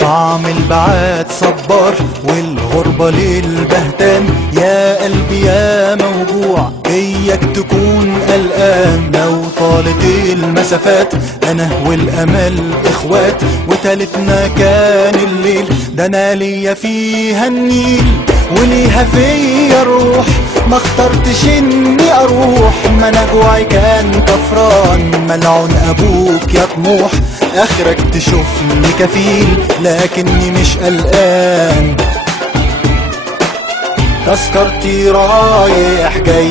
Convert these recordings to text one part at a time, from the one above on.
طعم البعاد صبار والغربة للبهتان، يا قلبي يا موجوع اياك تكون قلقان. لو طالت المسافات انا والامل اخوات، وتالتنا كان الليل، ده انا ليا فيها النيل وليها فيا الروح. ما اخترتش اني اروح، ما انا جوعي كان كفران. ملعون ابوك يا طموح، اخرك تشوفني كفيل لكني مش قلقان. تذكرتي رايح جاي،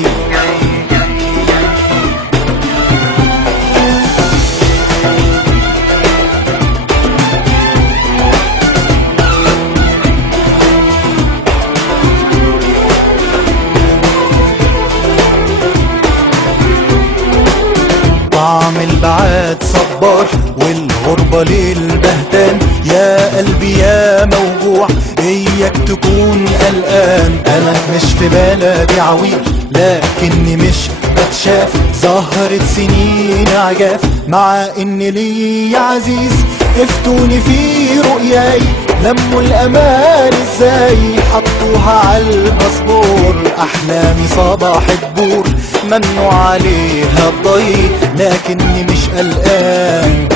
طعم البعاد صبار والغربة للبهتان، يا قلبي يا موجوع اياك تكون قلقان. انا مش في بلدي عويل لكني مش بتشاف، ظهرت سنين عجاف مع ان لي عزيز. افتوني في رؤياي، لموا الامال ازاي، حطوها عالباسبور. احلامي صباحت بور، منوا عليها الضي لكني مش قلقان.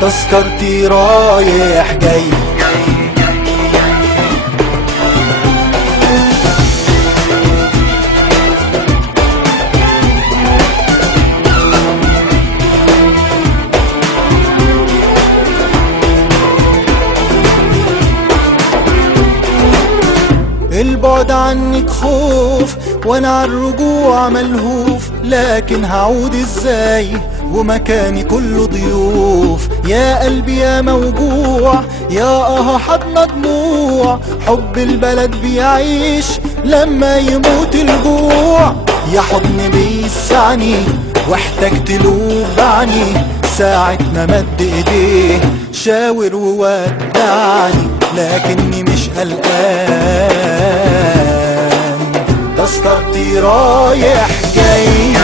تذكرتي رايح جاي، البعد عنك خوف وانا عالرجوع ملهوف، لكن هعود ازاي ومكاني كله ضيوف. يا قلبي يا موجوع يا حضن دموع، حب البلد بيعيش لما يموت الجوع. يا حضن بيسعني واحتجت له بعني، ساعة ما مد ايديه شاور وودعني لكني مش قلقان. تذكرتي رايح جاي،